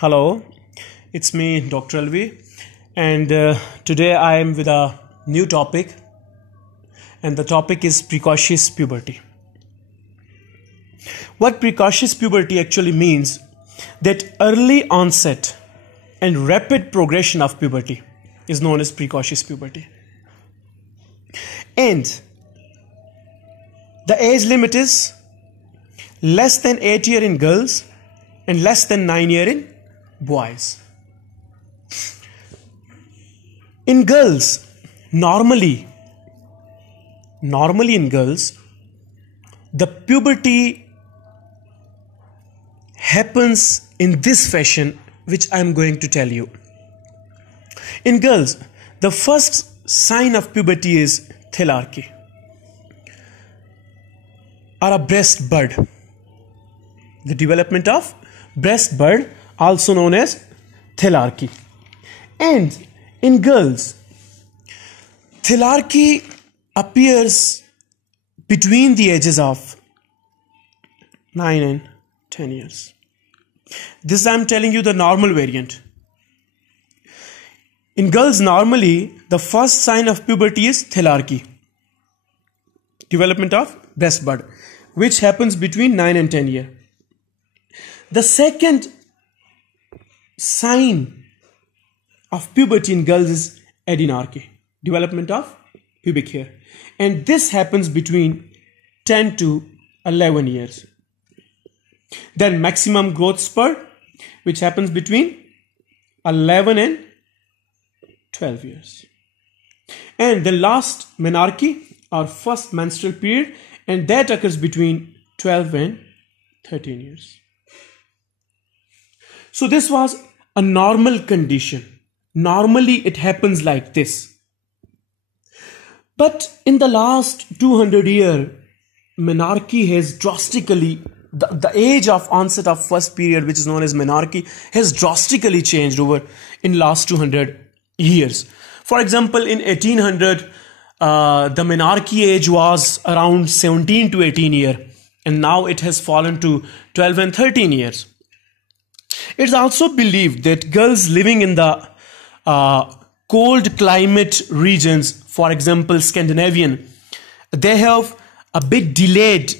Hello, it's me, Dr. Alvi, and today I am with a new topic, and the topic is precocious puberty. What precocious puberty actually means, that early onset and rapid progression of puberty is known as precocious puberty. And the age limit is less than 8 years in girls and less than 9 years in boys. In girls, normally in girls, the puberty happens in this fashion, which I am going to tell you. In girls, the first sign of puberty is thelarchy, or a breast bud. The development of breast bud, also known as thelarchy. And in girls, thelarchy appears between the ages of 9 and 10 years. This I am telling you the normal variant. In girls, normally the first sign of puberty is thelarchy, development of breast bud, which happens between 9 and 10 years. The second sign of puberty in girls is adrenarche, development of pubic hair, and this happens between 10 to 11 years. Then maximum growth spurt, which happens between 11 and 12 years. And the last menarche, or first menstrual period, and that occurs between 12 and 13 years. So this was a normal condition. Normally it happens like this. But in the last 200 years, menarche has drastically, the age of onset of first period, which is known as menarche, has drastically changed over in last 200 years. For example, in 1800, the menarche age was around 17 to 18 years, and now it has fallen to 12 and 13 years. It's also believed that girls living in the cold climate regions, for example Scandinavian, they have a bit delayed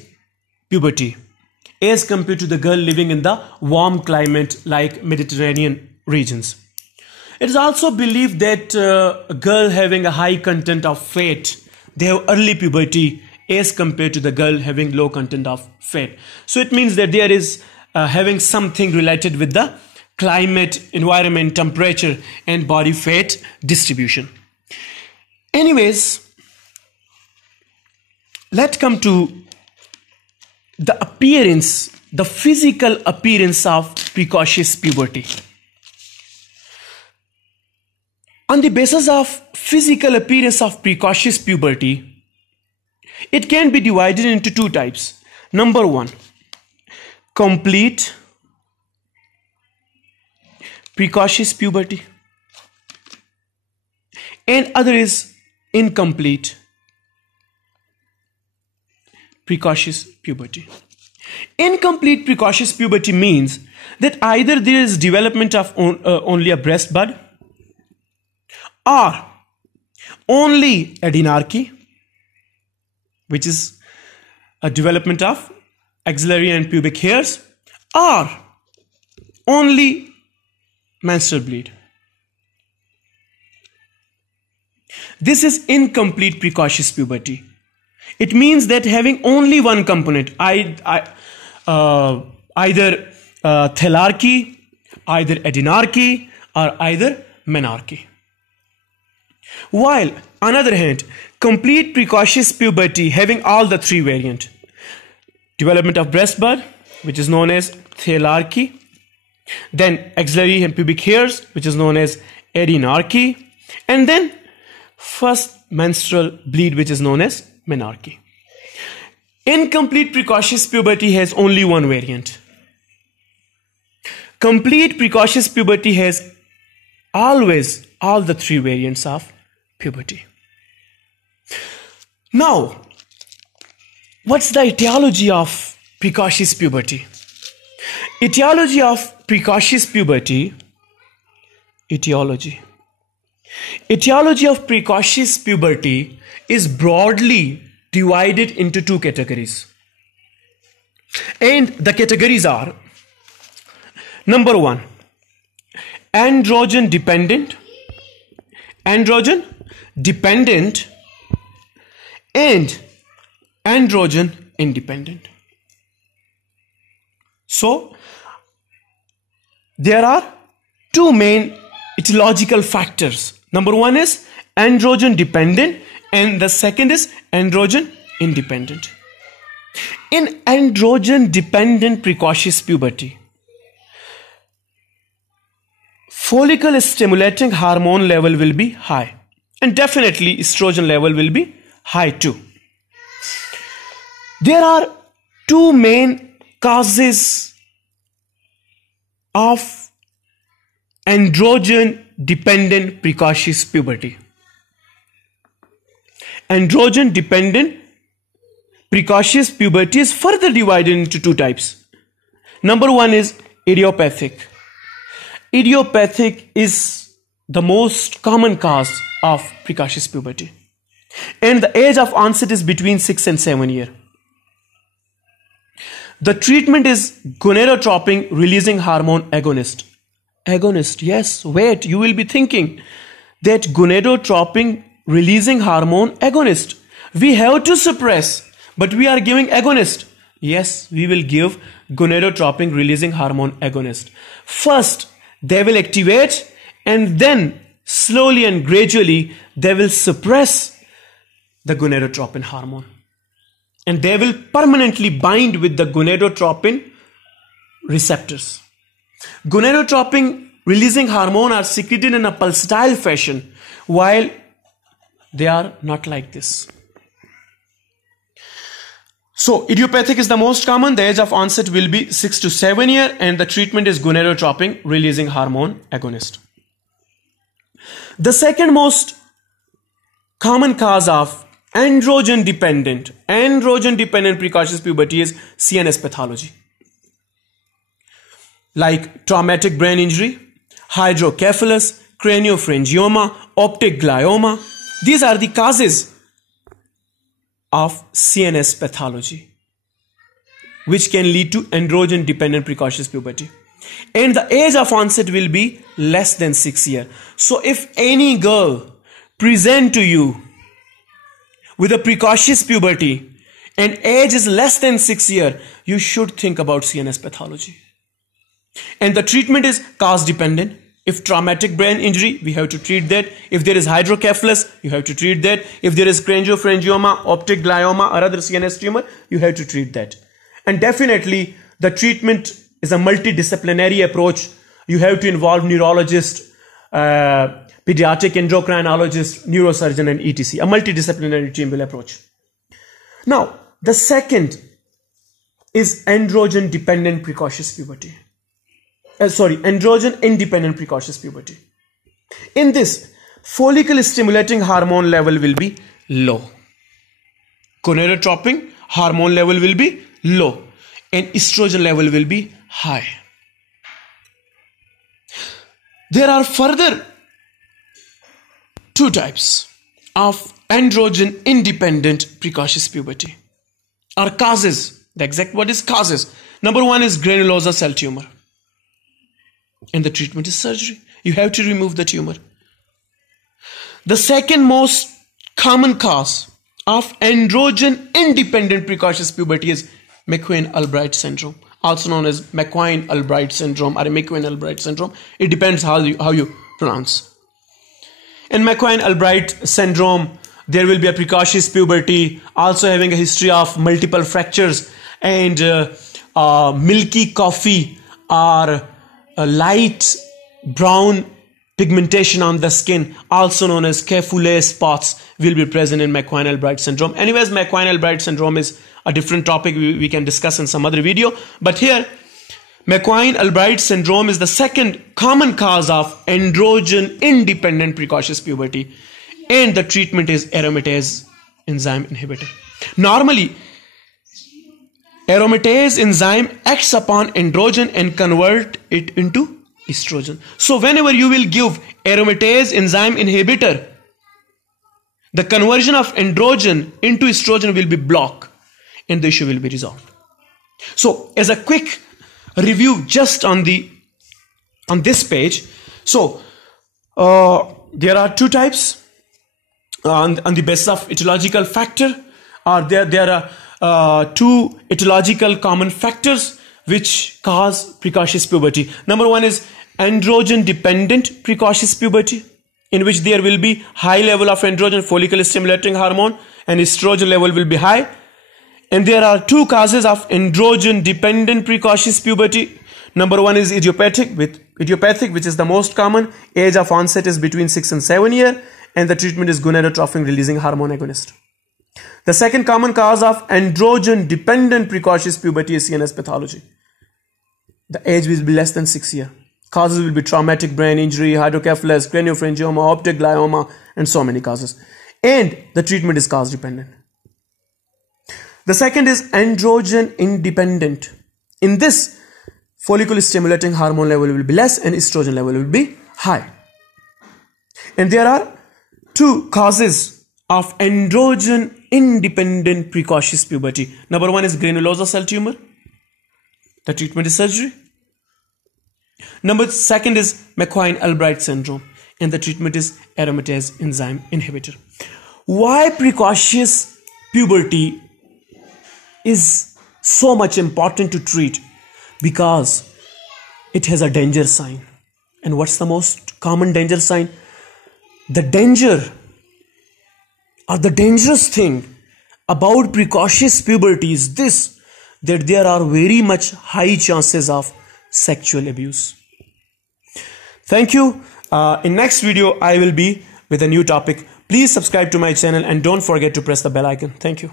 puberty as compared to the girl living in the warm climate like Mediterranean regions. It is also believed that a girl having a high content of fat, they have early puberty as compared to the girl having low content of fat. So it means that there is having something related with the climate, environment, temperature, and body fat distribution. Anyways, let's come to the appearance, the physical appearance of precocious puberty. On the basis of physical appearance of precocious puberty, it can be divided into two types. Number one, complete precocious puberty, and other is incomplete precocious puberty. Incomplete precocious puberty means that either there is development of only a breast bud, or only adrenarche, which is a development of axillary and pubic hairs, or only menstrual bleed. This is incomplete precocious puberty. It means that having only one component, either thelarchy, either adrenarche, or either menarche. While, on the other hand, complete precocious puberty having all the three variants: development of breast bud, which is known as thelarchy, then axillary and pubic hairs, which is known as adrenarche, and then first menstrual bleed, which is known as menarche. Incomplete precocious puberty has only one variant. Complete precocious puberty has always all the three variants of puberty. Now, what's the etiology of precocious puberty? Etiology of precocious puberty. Etiology of precocious puberty is broadly divided into two categories. And the categories are: number one, androgen dependent, and androgen independent. So there are two main etiological factors. Number one is androgen dependent and the second is androgen independent. In androgen dependent precocious puberty, follicle stimulating hormone level will be high, and definitely estrogen level will be high too. There are two main causes of androgen dependent precocious puberty. Androgen dependent precocious puberty is further divided into two types. Number one is idiopathic. Idiopathic is the most common cause of precocious puberty, and the age of onset is between 6 and 7 years. The treatment is gonadotropin releasing hormone agonist. Yes, wait, you will be thinking that gonadotropin releasing hormone agonist, we have to suppress, but we are giving agonist. Yes, we will give gonadotropin releasing hormone agonist. First, they will activate, and then slowly and gradually they will suppress the gonadotropin hormone, and they will permanently bind with the gonadotropin receptors. Gonadotropin releasing hormone are secreted in a pulsatile fashion, while they are not like this. So idiopathic is the most common. The age of onset will be 6 to 7 years, and the treatment is gonadotropin releasing hormone agonist. The second most common cause of androgen dependent precocious puberty is CNS pathology, like traumatic brain injury, hydrocephalus, craniopharyngioma, optic glioma. These are the causes of CNS pathology which can lead to androgen dependent precocious puberty, and the age of onset will be less than 6 years. So if any girl present to you with a precocious puberty and age is less than 6 years, you should think about CNS pathology. And the treatment is cause dependent. If traumatic brain injury, we have to treat that. If there is hydrocephalus, you have to treat that. If there is craniopharyngioma, optic glioma, or other CNS tumor, you have to treat that. And definitely the treatment is a multidisciplinary approach. You have to involve neurologist, pediatric endocrinologist, neurosurgeon, and etc. A multidisciplinary team will approach. Now, the second is androgen dependent precocious puberty. Androgen independent precocious puberty. In this, follicle stimulating hormone level will be low. Gonadotropin hormone level will be low, and estrogen level will be high. There are further two types of androgen independent precocious puberty, or causes. The exact word is causes. Number one is granulosa cell tumor, and the treatment is surgery. You have to remove the tumor. The second most common cause of androgen independent precocious puberty is McQueen-Albright syndrome, also known as McQueen-Albright syndrome or McQueen-Albright syndrome. It depends how you pronounce. In McQueen-Albright syndrome, there will be a precocious puberty, also having a history of multiple fractures and milky coffee or a light brown pigmentation on the skin, also known as Kefoulé spots, will be present in McQueen-Albright syndrome. Anyways, McQueen-Albright syndrome is a different topic we can discuss in some other video. But here, McQueen-Albright syndrome is the second common cause of androgen independent precocious puberty, and the treatment is aromatase enzyme inhibitor. Normally, aromatase enzyme acts upon androgen and convert it into estrogen. So whenever you will give aromatase enzyme inhibitor, the conversion of androgen into estrogen will be blocked and the issue will be resolved. So as a quick review just on this page, so there are two types on the basis of etiological factor. There are two etiological common factors which cause precocious puberty. Number one is androgen dependent precocious puberty, in which there will be high level of androgen follicle stimulating hormone and estrogen level will be high. And there are two causes of androgen dependent precocious puberty. Number one is idiopathic, which is the most common. Age of onset is between 6 and 7 years, and the treatment is gonadotropin releasing hormone agonist. The second common cause of androgen dependent precocious puberty is CNS pathology. The age will be less than 6 years. Causes will be traumatic brain injury, hydrocephalus, craniopharyngioma, optic glioma, and so many causes. And the treatment is cause dependent. The second is androgen independent. In this, follicle stimulating hormone level will be less and estrogen level will be high. And there are two causes of androgen independent precocious puberty. Number one is granulosa cell tumor. The treatment is surgery. Second is McQueen-Albright syndrome, and the treatment is aromatase enzyme inhibitor. Why precocious puberty is so much important to treat? Because it has a danger sign. And what's the most common danger sign? The danger or the dangerous thing about precocious puberty is this, that there are very much high chances of sexual abuse. Thank you. In next video, I will be with a new topic. Please subscribe to my channel and don't forget to press the bell icon. Thank you.